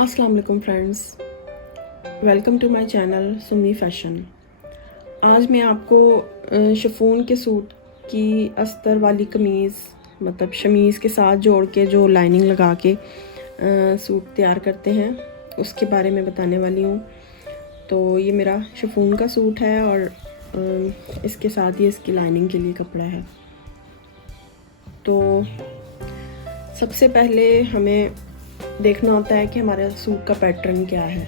अस्सलाम वालेकुम friends, welcome to my channel Sumi fashion. आज मैं आपको शिफॉन के सूट की अस्तर वाली कमीज़ मतलब शमीज़ के साथ जोड़ के जो लाइनिंग लगा के सूट तैयार करते हैं उसके बारे में बताने वाली हूँ। तो ये मेरा शिफॉन का सूट है और इसके साथ ही इसकी लाइनिंग के लिए कपड़ा है। तो सबसे पहले हमें देखना होता है कि हमारे सूट का पैटर्न क्या है।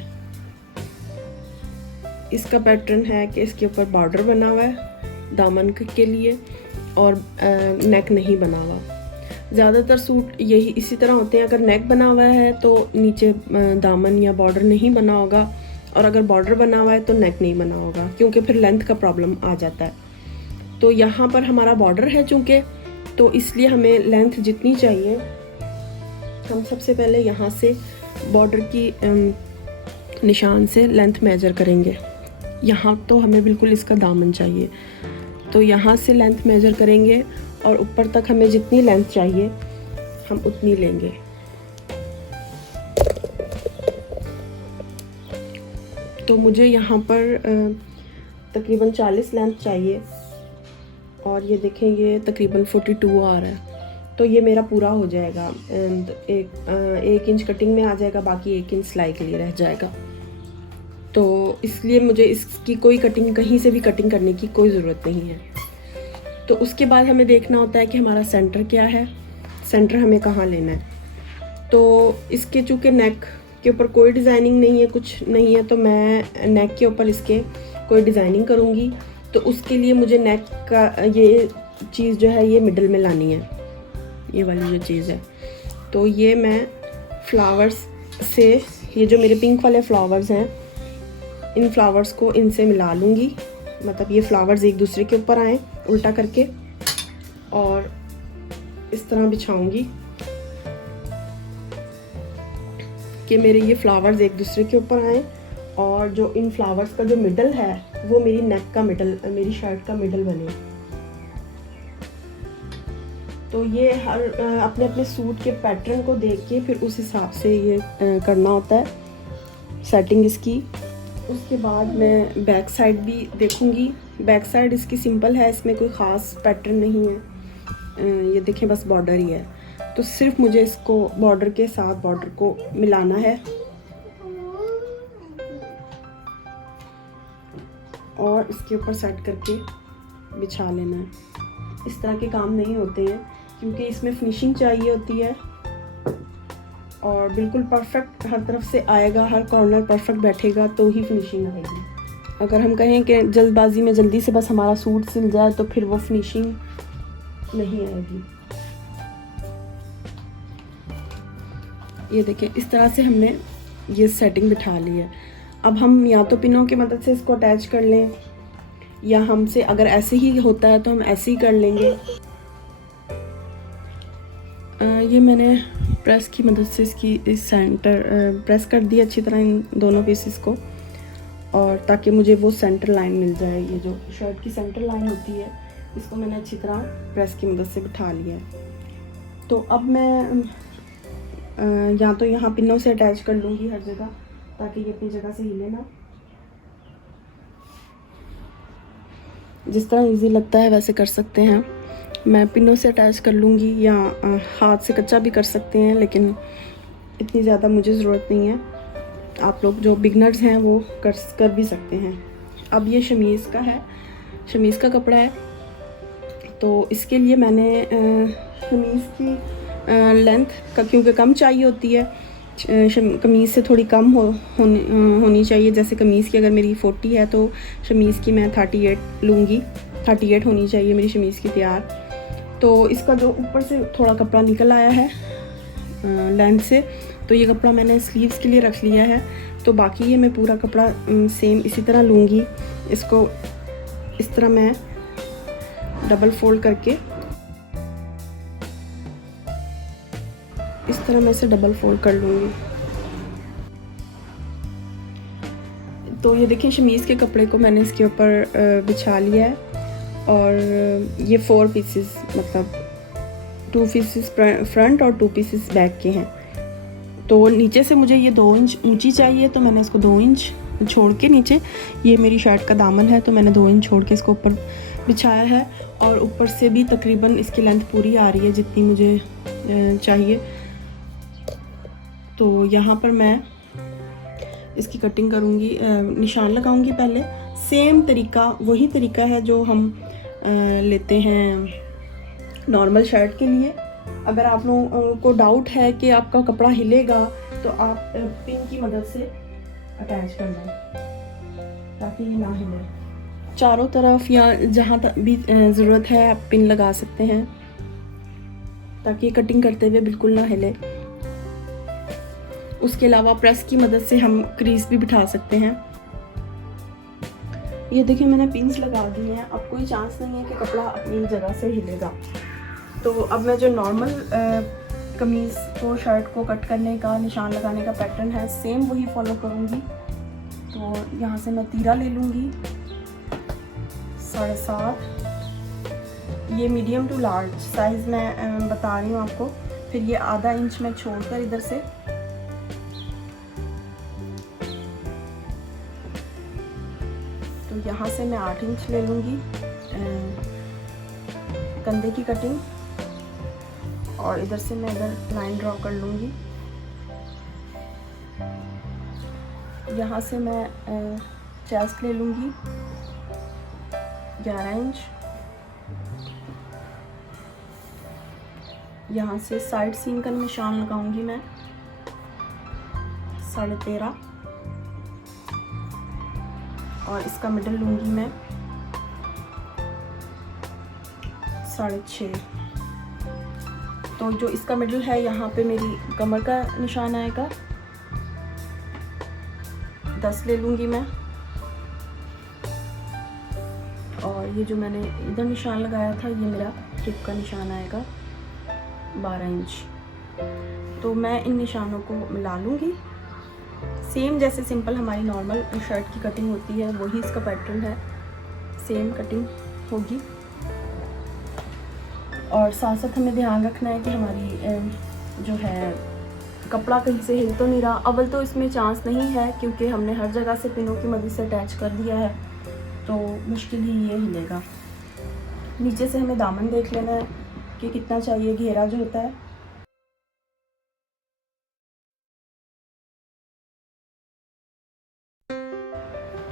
इसका पैटर्न है कि इसके ऊपर बॉर्डर बना हुआ है दामन के लिए और नेक नहीं बना हुआ। ज़्यादातर सूट यही इसी तरह होते हैं, अगर नेक बना हुआ है तो नीचे दामन या बॉर्डर नहीं बना होगा, और अगर बॉर्डर बना हुआ है तो नेक नहीं बना होगा, क्योंकि फिर लेंथ का प्रॉब्लम आ जाता है। तो यहाँ पर हमारा बॉर्डर है चूँकि, तो इसलिए हमें लेंथ जितनी चाहिए हम सबसे पहले यहाँ से बॉर्डर की निशान से लेंथ मेजर करेंगे। यहाँ तो हमें बिल्कुल इसका दामन चाहिए, तो यहाँ से लेंथ मेजर करेंगे और ऊपर तक हमें जितनी लेंथ चाहिए हम उतनी लेंगे। तो मुझे यहाँ पर तकरीबन 40 लेंथ चाहिए और ये देखें ये तकरीबन 42 आ रहा है, तो ये मेरा पूरा हो जाएगा। एक इंच कटिंग में आ जाएगा, बाकी 1 इंच सिलाई के लिए रह जाएगा। तो इसलिए मुझे इसकी कोई कटिंग कहीं से भी कटिंग करने की कोई ज़रूरत नहीं है। तो उसके बाद हमें देखना होता है कि हमारा सेंटर क्या है, सेंटर हमें कहाँ लेना है। तो इसके चूँकि नेक के ऊपर कोई डिज़ाइनिंग नहीं है, कुछ नहीं है, तो मैं नेक के ऊपर इसके कोई डिज़ाइनिंग करूँगी। तो उसके लिए मुझे नेक का ये चीज़ जो है ये मिडल में लानी है, ये वाली जो चीज़ है। तो ये मैं फ्लावर्स से, ये जो मेरे पिंक वाले फ्लावर्स हैं, इन फ्लावर्स को इनसे मिला लूँगी। मतलब ये फ्लावर्स एक दूसरे के ऊपर आए उल्टा करके, और इस तरह बिछाऊँगी कि मेरे ये फ्लावर्स एक दूसरे के ऊपर आए, और जो इन फ्लावर्स का जो मिडल है वो मेरी नेक का मिडल, मेरी शर्ट का मिडल बने। तो ये हर अपने अपने सूट के पैटर्न को देख के फिर उस हिसाब से ये करना होता है सेटिंग इसकी। उसके बाद मैं बैक साइड भी देखूंगी। बैक साइड इसकी सिंपल है, इसमें कोई ख़ास पैटर्न नहीं है। ये देखें बस बॉर्डर ही है, तो सिर्फ मुझे इसको बॉर्डर के साथ बॉर्डर को मिलाना है और इसके ऊपर सेट करके बिछा लेना है। इस तरह के काम नहीं होते हैं, क्योंकि इसमें फिनिशिंग चाहिए होती है और बिल्कुल परफेक्ट हर तरफ से आएगा, हर कॉर्नर परफेक्ट बैठेगा तो ही फिनिशिंग आएगी। अगर हम कहें कि जल्दबाजी में जल्दी से बस हमारा सूट सिल जाए तो फिर वो फिनिशिंग नहीं आएगी। ये देखिए इस तरह से हमने ये सेटिंग बिठा ली है। अब हम या तो पिनों की मदद से इसको अटैच कर लें, या हमसे अगर ऐसे ही होता है तो हम ऐसे ही कर लेंगे। ये मैंने प्रेस की मदद से इसकी इस सेंटर प्रेस कर दी अच्छी तरह इन दोनों पीसेस को, और ताकि मुझे वो सेंटर लाइन मिल जाए। ये जो शर्ट की सेंटर लाइन होती है इसको मैंने अच्छी तरह प्रेस की मदद से बिठा लिया है। तो अब मैं या तो यहाँ पिनों से अटैच कर लूँगी हर जगह, ताकि ये अपनी जगह से हिले ना। जिस तरह इजी लगता है वैसे कर सकते हैं। मैं पिनों से अटैच कर लूँगी, या हाथ से कच्चा भी कर सकते हैं, लेकिन इतनी ज़्यादा मुझे ज़रूरत नहीं है। आप लोग जो बिगनर्स हैं वो कर भी सकते हैं। अब ये शमीज़ का है, शमीज़ का कपड़ा है, तो इसके लिए मैंने शमीज़ की लेंथ का क्योंकि कम चाहिए होती है, कमीज़ से थोड़ी कम होनी चाहिए। जैसे कमीज़ की अगर मेरी 40 है तो शमीज़ की मैं 38 लूँगी, 38 होनी चाहिए मेरी शमीज़ की तैयार। तो इसका जो ऊपर से थोड़ा कपड़ा निकल आया है लेंथ से, तो ये कपड़ा मैंने स्लीव्स के लिए रख लिया है। तो बाकी ये मैं पूरा कपड़ा सेम इसी तरह लूँगी। इसको इस तरह मैं डबल फोल्ड करके, इस तरह मैं इसे डबल फोल्ड कर लूँगी। तो ये देखिए शमीज़ के कपड़े को मैंने इसके ऊपर बिछा लिया है, और ये 4 पीसेस मतलब 2 पीसेस फ्रंट और 2 पीसेस बैक के हैं। तो नीचे से मुझे ये 2 इंच ऊंची चाहिए, तो मैंने इसको 2 इंच छोड़ के नीचे, ये मेरी शर्ट का दामन है तो मैंने 2 इंच छोड़ के इसको ऊपर बिछाया है। और ऊपर से भी तकरीबन इसकी लेंथ पूरी आ रही है जितनी मुझे चाहिए। तो यहाँ पर मैं इसकी कटिंग करूँगी, निशान लगाऊँगी पहले। सेम तरीका, वही तरीका है जो हम लेते हैं नॉर्मल शर्ट के लिए। अगर आप लोगों को डाउट है कि आपका कपड़ा हिलेगा तो आप पिन की मदद से अटैच कर लें ताकि ये ना हिले। चारों तरफ या जहाँ तक भी ज़रूरत है आप पिन लगा सकते हैं ताकि कटिंग करते हुए बिल्कुल ना हिले। उसके अलावा प्रेस की मदद से हम क्रीज भी बिठा सकते हैं। ये देखिए मैंने पिन्स लगा दी हैं, अब कोई चांस नहीं है कि कपड़ा अपनी जगह से हिलेगा। तो अब मैं जो नॉर्मल कमीज़ को, शर्ट को कट करने का, निशान लगाने का पैटर्न है, सेम वही फॉलो करूँगी। तो यहाँ से मैं तीरा ले लूँगी 7.5, ये मीडियम टू लार्ज साइज़ मैं बता रही हूँ आपको। फिर ये आधा इंच मैं छोड़कर इधर से तो यहाँ से मैं 8 इंच ले लूँगी कंधे की कटिंग, और इधर से मैं इधर लाइन ड्रॉ कर लूँगी। यहाँ से मैं चेस्ट ले लूँगी 11 इंच। यहाँ से साइड सीम का निशान लगाऊंगी मैं 13.5, और इसका मिडल लूँगी मैं 6.5। तो जो इसका मिडल है यहाँ पे मेरी कमर का निशान आएगा 10 ले लूँगी मैं, और ये जो मैंने इधर निशान लगाया था ये मेरा हिप का निशान आएगा 12 इंच। तो मैं इन निशानों को मिला लूँगी। सेम जैसे सिंपल हमारी नॉर्मल शर्ट की कटिंग होती है वही इसका पैटर्न है, सेम कटिंग होगी। और साथ साथ हमें ध्यान रखना है कि हमारी जो है कपड़ा कहीं से हिल तो नहीं रहा। अव्वल तो इसमें चांस नहीं है क्योंकि हमने हर जगह से पिनों की मदद से अटैच कर दिया है, तो मुश्किल ही ये हिलेगा। नीचे से हमें दामन देख लेना है कि कितना चाहिए घेरा जो होता है।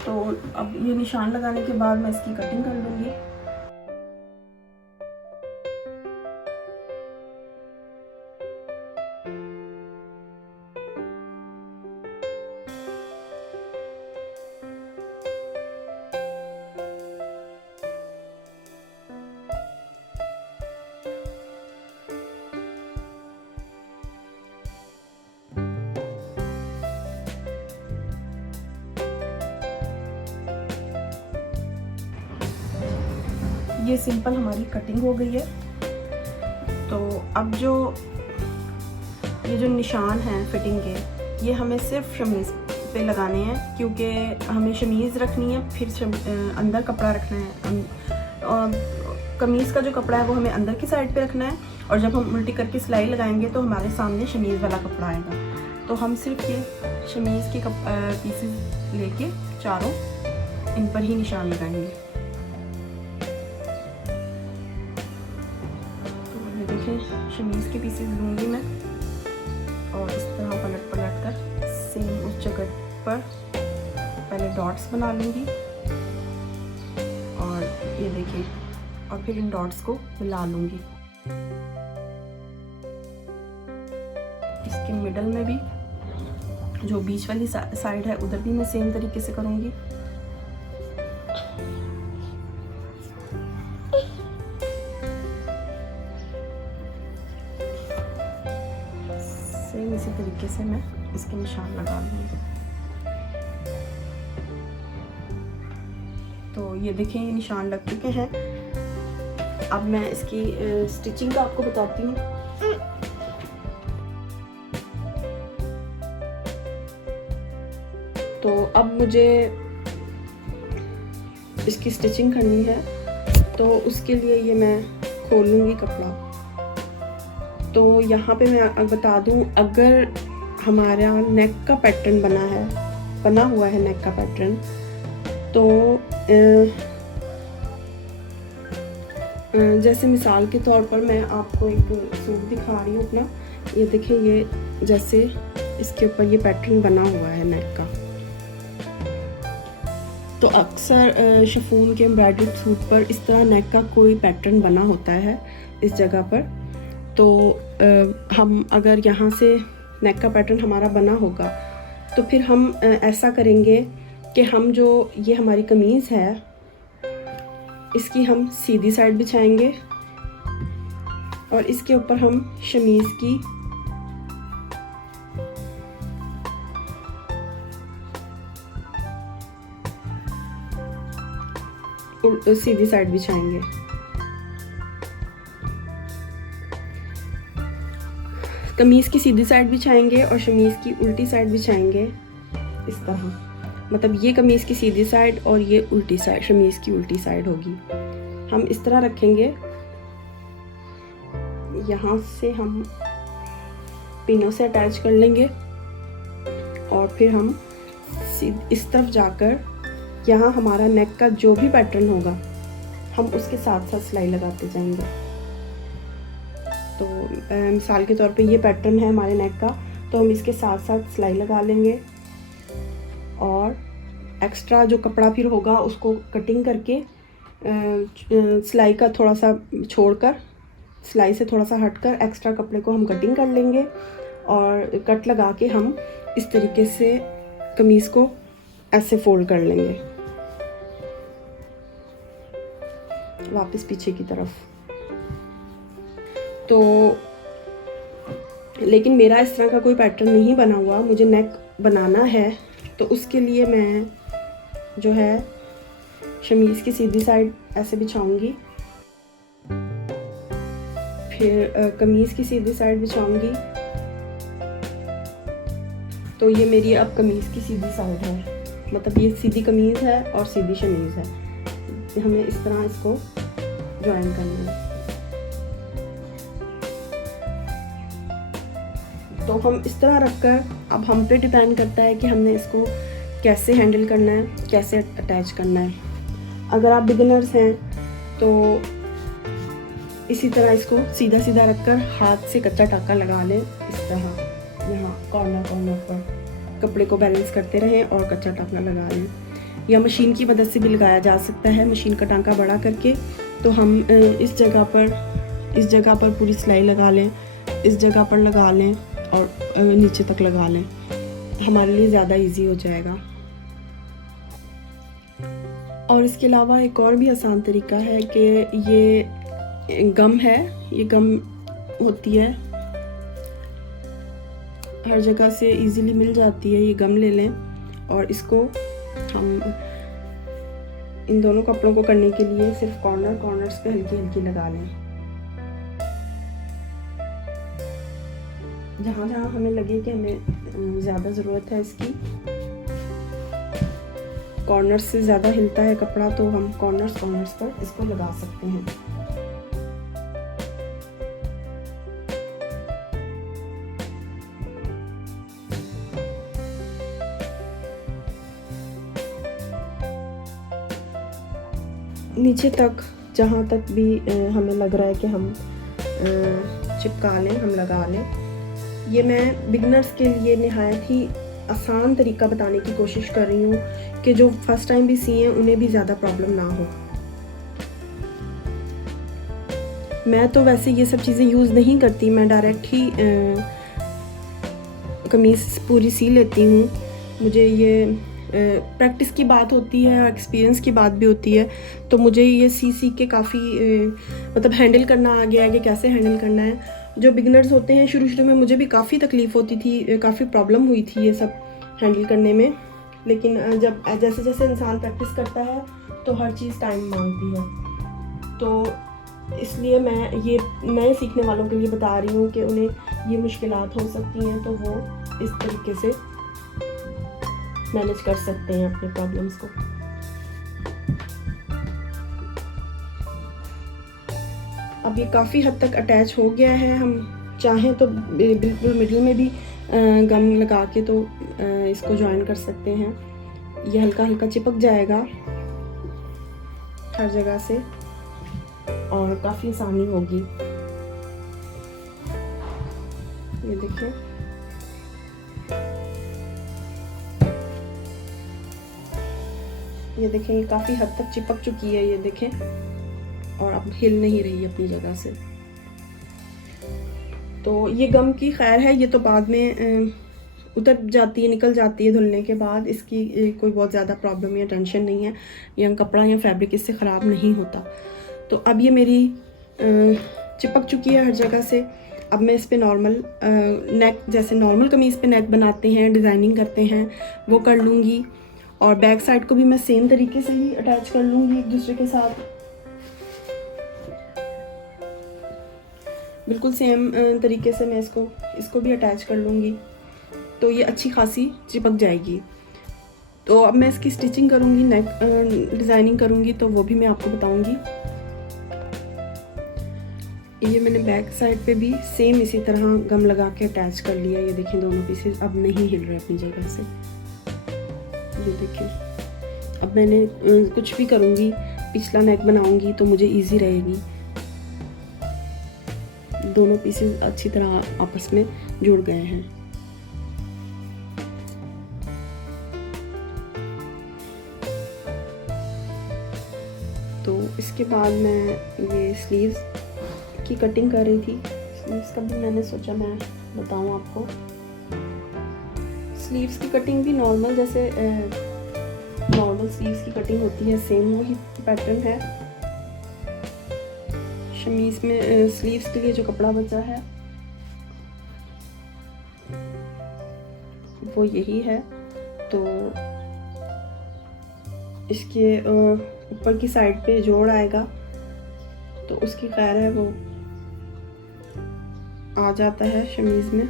तो अब ये निशान लगाने के बाद मैं इसकी कटिंग कर लूँगी। ये सिंपल हमारी कटिंग हो गई है। तो अब ये जो निशान हैं फिटिंग के, ये हमें सिर्फ शमीज़ पे लगाने हैं क्योंकि हमें शमीज़ रखनी है, फिर अंदर कपड़ा रखना है। कमीज़ का जो कपड़ा है वो हमें अंदर की साइड पे रखना है, और जब हम उल्टी करके सिलाई लगाएंगे तो हमारे सामने शमीज़ वाला कपड़ा आएगा। तो हम सिर्फ ये शमीज़ के पीसेस लेके चारों इन पर ही निशान लगाएंगे। शमीज़ के पीसेस लूँगी मैं और इस तरह पलट कर सेम उस जगह पर पहले डॉट्स बना लूँगी, और ये देखिए, और फिर इन डॉट्स को मिला लूँगी। इसके मिडल में भी जो बीच वाली साइड है उधर भी मैं सेम तरीके से करूँगी। सेम इसी तरीके से मैं इसके निशान लगा लूँगी। तो ये देखें, ये निशान लग चुके हैं। अब मैं इसकी स्टिचिंग का आपको बताती हूँ। तो अब मुझे इसकी स्टिचिंग करनी है, तो उसके लिए ये मैं खोल लूँगी कपड़ा। तो यहाँ पे मैं बता दूँ, अगर हमारा नेक का पैटर्न बना हुआ है नेक का पैटर्न। तो जैसे मिसाल के तौर पर मैं आपको एक सूट दिखा रही हूँ अपना। ये देखें, ये जैसे इसके ऊपर ये पैटर्न बना हुआ है नेक का। तो अक्सर शिफॉन के एम्ब्रॉयडर्ड सूट पर इस तरह नेक का कोई पैटर्न बना होता है इस जगह पर। तो हम अगर यहाँ से नेक का पैटर्न हमारा बना होगा तो फिर हम ऐसा करेंगे कि हम जो ये हमारी कमीज़ है इसकी हम सीधी साइड बिछाएंगे और इसके ऊपर हम शमीज़ की सीधी साइड बिछाएंगे। कमीज़ की सीधी साइड बिछाएंगे और शमीज़ की उल्टी साइड बिछाएंगे इस तरह। मतलब ये कमीज़ की सीधी साइड और ये उल्टी साइड, शमीज़ की उल्टी साइड होगी। हम इस तरह रखेंगे। यहाँ से हम पिनों से अटैच कर लेंगे और फिर हम इस तरफ जाकर यहाँ हमारा नेक का जो भी पैटर्न होगा हम उसके साथ साथ सिलाई लगाते जाएंगे। तो मिसाल के तौर पे ये पैटर्न है हमारे नेक का, तो हम इसके साथ साथ सिलाई लगा लेंगे और एक्स्ट्रा जो कपड़ा फिर होगा उसको कटिंग करके सिलाई का थोड़ा सा छोड़कर, सिलाई से थोड़ा सा हटकर एक्स्ट्रा कपड़े को हम कटिंग कर लेंगे और कट लगा के हम इस तरीके से कमीज़ को ऐसे फोल्ड कर लेंगे वापस पीछे की तरफ। तो लेकिन मेरा इस तरह का कोई पैटर्न नहीं बना हुआ, मुझे नेक बनाना है। तो उसके लिए मैं जो है शमीज़ की सीधी साइड ऐसे बिछाऊंगी, फिर कमीज़ की सीधी साइड बिछाऊंगी। तो ये मेरी अब कमीज़ की सीधी साइड है, मतलब ये सीधी कमीज़ है और सीधी शमीज़ है। हमें इस तरह इसको ज्वाइन करना है। तो हम इस तरह रखकर, अब हम पे डिपेंड करता है कि हमने इसको कैसे हैंडल करना है, कैसे अटैच करना है। अगर आप बिगिनर्स हैं तो इसी तरह इसको सीधा सीधा रखकर हाथ से कच्चा टाका लगा लें इस तरह, यहाँ कॉर्नर पर कपड़े को बैलेंस करते रहें और कच्चा टाका लगा लें। या मशीन की मदद से भी लगाया जा सकता है, मशीन का टांका बड़ा करके। तो हम इस जगह पर पूरी सिलाई लगा लें, इस जगह पर लगा लें और नीचे तक लगा लें, हमारे लिए ज़्यादा इजी हो जाएगा। और इसके अलावा एक और भी आसान तरीका है कि ये गम है, ये गम होती है हर जगह से इजीली मिल जाती है। ये गम ले लें और इसको हम इन दोनों कपड़ों को करने के लिए सिर्फ कॉर्नर्स पे हल्की हल्की लगा लें। जहाँ जहाँ हमें लगे कि हमें ज़्यादा ज़रूरत है इसकी, कॉर्नर्स से ज़्यादा हिलता है कपड़ा, तो हम कॉर्नर्स पर इसको लगा सकते हैं। नीचे तक जहाँ तक भी हमें लग रहा है कि हम चिपका लें, हम लगा लें। ये मैं बिगनर्स के लिए निहायत ही आसान तरीका बताने की कोशिश कर रही हूँ कि जो फर्स्ट टाइम भी सिए उन्हें भी ज़्यादा प्रॉब्लम ना हो। मैं तो वैसे ये सब चीज़ें यूज़ नहीं करती, मैं डायरेक्ट ही कमीज़ पूरी सी लेती हूँ। मुझे ये प्रैक्टिस की बात होती है और एक्सपीरियंस की बात भी होती है, तो मुझे ये सी के काफ़ी मतलब हैंडल करना आ गया है कि कैसे हैंडल करना है। जो बिगनर्स होते हैं, शुरू में मुझे भी काफ़ी तकलीफ़ होती थी, काफ़ी प्रॉब्लम हुई थी ये सब हैंडल करने में। लेकिन जब जैसे जैसे इंसान प्रैक्टिस करता है तो हर चीज़ टाइम मांगती है। तो इसलिए मैं ये नए सीखने वालों के लिए बता रही हूँ कि उन्हें ये मुश्किलात हो सकती हैं, तो वो इस तरीके से मैनेज कर सकते हैं अपने प्रॉब्लम्स को। अब ये काफ़ी हद तक अटैच हो गया है। हम चाहें तो बिल्कुल मिडिल में भी गम लगा के तो इसको ज्वाइन कर सकते हैं। ये हल्का हल्का चिपक जाएगा हर जगह से और काफ़ी आसानी होगी। ये देखिए, ये देखें, ये काफ़ी हद तक चिपक चुकी है, ये देखें, और अब हिल नहीं रही अपनी जगह से। तो ये गम की खैर है, ये तो बाद में उतर जाती है, निकल जाती है धुलने के बाद। इसकी कोई बहुत ज़्यादा प्रॉब्लम या टेंशन नहीं है, या कपड़ा या फैब्रिक इससे ख़राब नहीं होता। तो अब ये मेरी चिपक चुकी है हर जगह से। अब मैं इस पे नॉर्मल नेक, जैसे नॉर्मल कमीज़ पे नेक बनाते हैं, डिज़ाइनिंग करते हैं, वो कर लूँगी। और बैक साइड को भी मैं सेम तरीके से ही अटैच कर लूँगी एक दूसरे के साथ, बिल्कुल सेम तरीके से मैं इसको भी अटैच कर लूँगी। तो ये अच्छी खासी चिपक जाएगी। तो अब मैं इसकी स्टिचिंग करूँगी, नेक डिज़ाइनिंग करूँगी, तो वो भी मैं आपको बताऊँगी। ये मैंने बैक साइड पे भी सेम इसी तरह गम लगा के अटैच कर लिया। ये देखिए, दोनों पीसेस अब नहीं हिल रहे अपनी जगह से। ये देखिए, अब मैंने कुछ भी करूँगी, पिछला नेक बनाऊँगी तो मुझे इजी रहेगी। दोनों पीसेस अच्छी तरह आपस में जुड़ गए हैं। तो इसके बाद मैं ये स्लीव्स की कटिंग कर रही थी। स्लीव्स का भी मैंने सोचा मैं बताऊं आपको। स्लीव्स की कटिंग भी नॉर्मल, जैसे नॉर्मल स्लीव्स की कटिंग होती है, सेम वही पैटर्न है। शमीज में स्लीव्स के लिए जो कपड़ा बचा है वो यही है। तो इसके ऊपर की साइड पे जोड़ आएगा, तो उसकी खैर है वो आ जाता है शमीज में।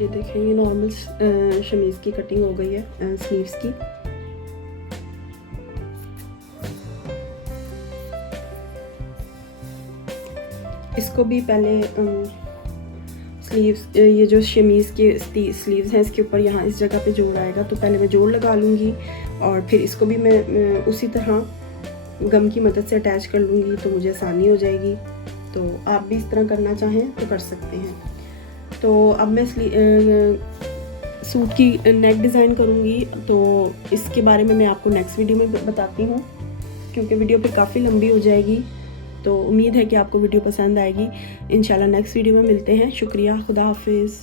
ये देखें, ये नॉर्मल शमीज की कटिंग हो गई है स्लीव्स की। इसको भी पहले स्लीव्स, ये जो शमीज के स्लीव्स हैं, इसके ऊपर यहाँ इस जगह पे जोड़ आएगा, तो पहले मैं जोड़ लगा लूँगी और फिर इसको भी मैं उसी तरह गम की मदद से अटैच कर लूँगी, तो मुझे आसानी हो जाएगी। तो आप भी इस तरह करना चाहें तो कर सकते हैं। तो अब मैं सूट की नेक डिज़ाइन करूँगी, तो इसके बारे में मैं आपको नेक्स्ट वीडियो में बताती हूँ, क्योंकि वीडियो पे काफ़ी लंबी हो जाएगी। तो उम्मीद है कि आपको वीडियो पसंद आएगी। इंशाल्लाह नेक्स्ट वीडियो में मिलते हैं। शुक्रिया, खुदा हाफिज़।